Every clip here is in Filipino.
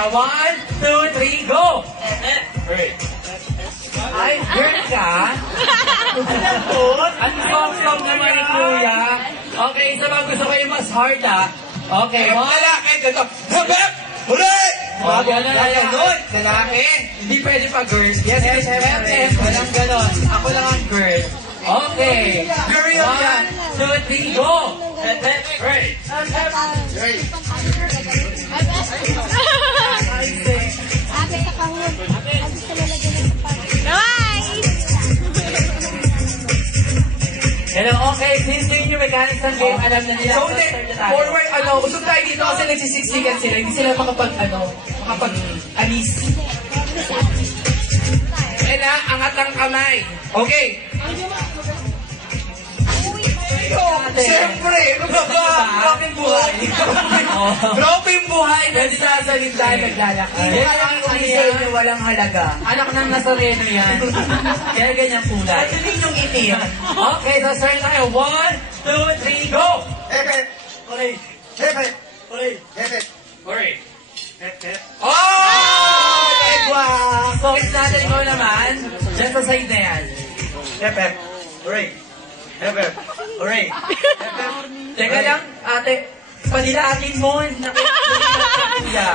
ka. 1, 2, 3, go! Ay, girl ka? Ang song-song naman ni Kuya. Okay, isa ba gusto ko yung mas hard ha? Okay, 1. Lalaki, ganito. Habap! Huli! Gano'n na yan. Lalaki. Hindi pwede pa girl. Yes, walang gano'n. Ako lang ang girl. Okay. 1, 2, 3, go! Right. Hello, okay. Since yun yung mechanics ng game, alam na nila. So, forward, usog tayo dito kasi nagsisiksikan sila. Hindi sila makapag-alis. Kailangan angat ang kamay. Okay. Siyempre, grabe yung buhay. Grabe yung buhay na sinasalita naglalaki. Kaya lang yung walang halaga. Anak ng Nazareno yan. Kaya ganyan kulay. Ito din yung itim. Okay, so start tayo. 1, 2, 3, go! Hepet! Hooray! Hepet! Hooray! Hepet! Hooray! Oh! Focus natin ko naman. Diyan sa side na yan. Hepet! Hooray! Hepet! Hooray! Hepet! Teka lang, ate. Panilatin mo.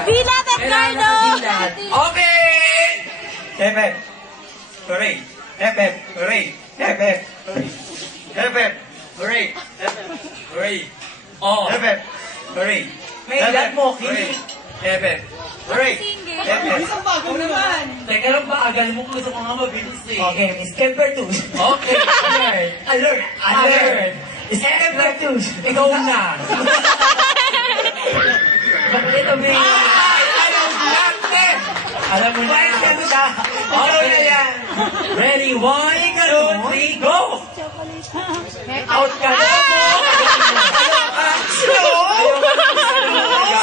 Bila, Bernardo! Okay! Hepet! Hooray! Hepet! Hooray! Hepet! Hepet! Hooray! Hepet! Hooray! Oh. Hepet! Hooray! May ilan mo, kinig. Hepet! Hooray! Hepet! Teka lang ba, agal mo gusto ko nga mabilis eh. Okay, skip per two. Okay, alert. Alert! Alert. Skip per two. Ikaw na. Bakit ito may... Alam mo na. Okay na yan. Ready, 1, 2, 3, go! Out ka na mo! Slow!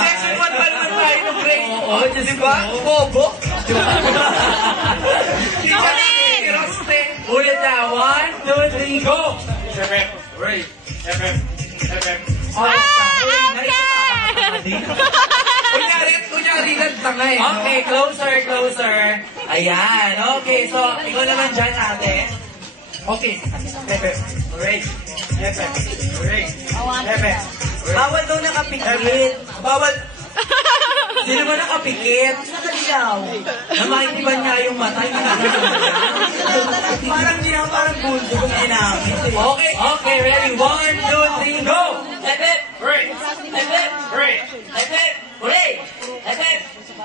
Section 1 pa naman tayo ng break. Oo, di ba? Bobo. Ulit na, 1, 2, 3, go! Hepet! Hooray! Hepet! Hepet! Kunyari lang tanga eh. Okay, closer. Ayan, okay. So, ikaw naman dyan, ate. Okay. Hepet! Hooray! Hepet! Hooray! Hepet! Bawal daw nakapikit. Bawal! Sino ba nakapikit? Nakalilaw. Namakikiban niya yung mata. Parang bulto kung ginamit. Okay, ready? 1, 2, 3, go! Hepet! Hooray! Hepet! Hooray! Hepet! Hooray! Hepet!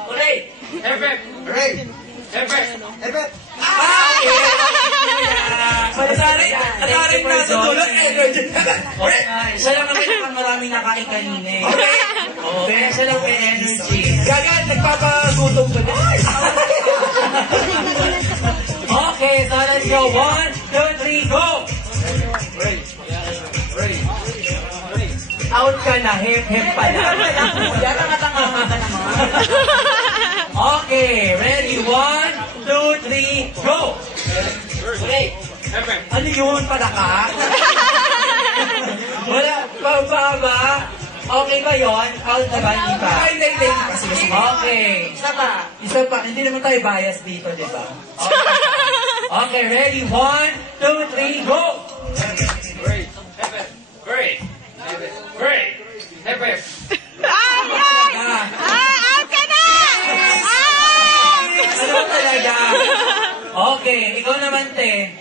Hooray! Hepet! Hooray! Hepet! Hepet! Atarin na sa tulog. Siya lang naman yung maraming nakain kanina eh. Okay, siya lang may energy. Gagan, nagpapagutom ka na. Okay, so let's go. 1, 2, 3, go! Hooray! Hooray! Hooray! Out ka na, hip-hip pala. Tanga-tanga ka naman. Okay, ready? 1, 2, 3, go! Hooray! Hepet! Ano yun? Palaka? Wala pa ba? Okay ba yun? Out na ba? Hindi pa? Hindi. Okay. Isa pa. Hindi naman tayo bias dito, di ba? Okay, ready? 1, 2, 3, go! Hooray! Hepet! Hooray! Hepet! Hooray! Hepet! Out ka na! Ano talaga? Okay, ikaw naman, te.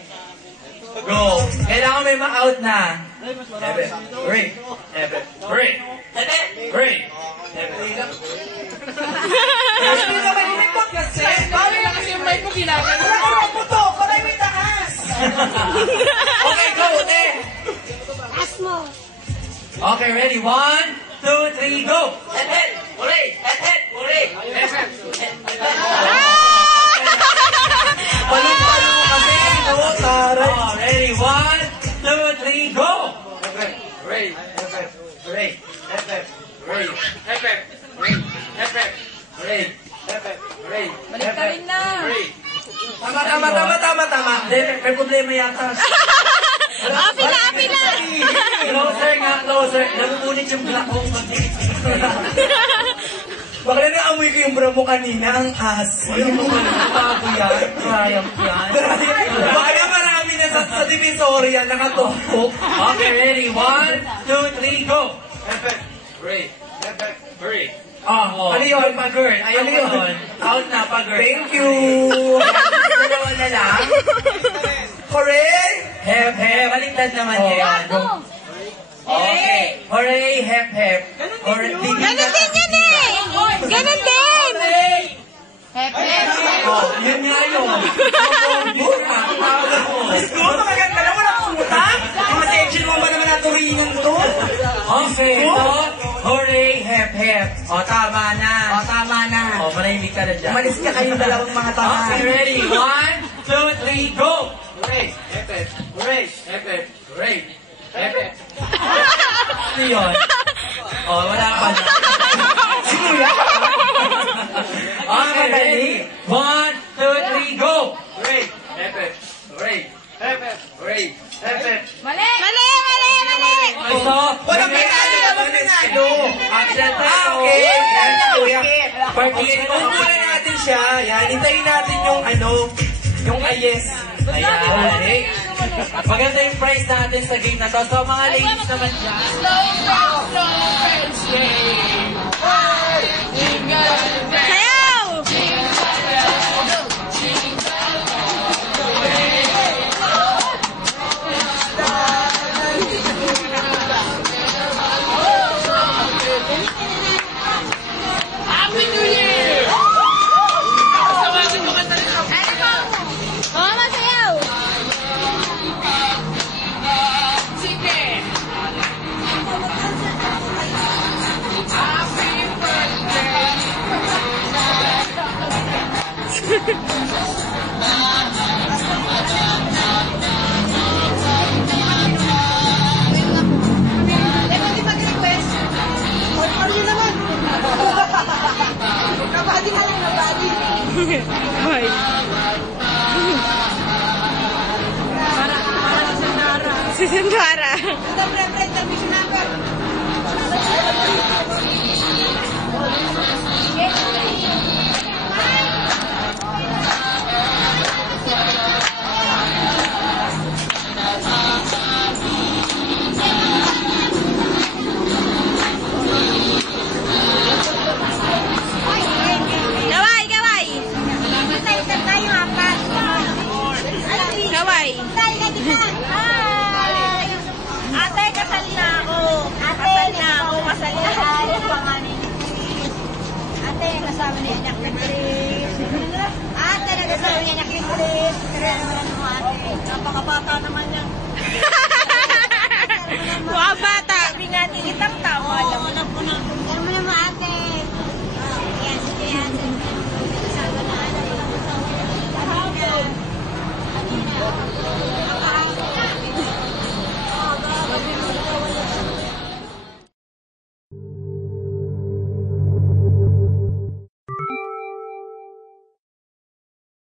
Go. Kailangan may ma-out na. Hepet! Hooray! Hepet! Hooray! Hepet! Hooray! Hepet! Hindi naman yung mic kasi. Bawal na kasi yung mic mo ginagano. Wala mo to. Paray may taas. Okay, go, te. Taas mo. Okay, ready? 1, 2, 3, go! Hepet! Hooray! Hepet! Hooray! Hepet! Palo-palo mo kasi, no? Taray. Oh, ready? 1, 2, 3, go! Hepet! Hooray! Hepet! Hooray! Hepet! Hooray! Hepet! Hooray! Hepet! Hooray! Hepet! Hooray! Balik ka rin na. Hooray! Tama. May problema yata. Apila! Closer nga, closer. Nagupunit yung black hole. Bakla na amoy ko yung bra mo kanina, ang asin. Bago yan. Triumph yan. Baka na marami na sa Divisoria, nakatumpok. Okay, ready? 1, 2, 3, go! Effect, break, effect, break. Oh, Ano yun? Pag-girl. Ayaw Ano ko yun? nun. Out na, pag-girl. Thank you! Dalawa na lang. Correct! Hep, hep. Baliktad naman yan. Okay. Hooray, hep, hep. Hooray, Ganon din yan eh! Ganon din! Oh, yun nga yun. Gusto mo maganda na walang utang? Ang attention mo ba naman naturinan to? Okay, ito. Hooray, hep, hep. O, tama na. Tama na. O, manahimik ka na dyan. Umalis ka kayong dalawang mga tama. Okay, ready? 1, 2, 3, go! Hooray! Effect! Hooray! Effect! Hooray! Effect! Ano yun? O, wala ka na. Si Kuya! Okay, ready? 1, 2, 3, go! Hooray! Effect! Hooray! Effect! Hooray! Effect! Mali! Mali! Mali! Mali! Ito. Walang penalo! Walang penalo! Action tayo. Okay! Yan na, Kuya. Partiin mo. Kukunin natin siya. Yan. Hintayin natin yung yung ayes. Ayan. Okay. Maganda yung prize natin sa game na to. So, mga ladies naman dyan. Sayaw! Oh, masayaw! Hoy. Si Sandara. Gaway, gaway. Gaway. Ate, kasal na ako. Kasal na ako. Kasal na ako. Ate, kasama niya anak ni Chris. Ate, nagkasama niya anak ni Chris. Kaya naman ano ate. Napakabata naman niya. Mukha bata. Sabi nga, itang tao.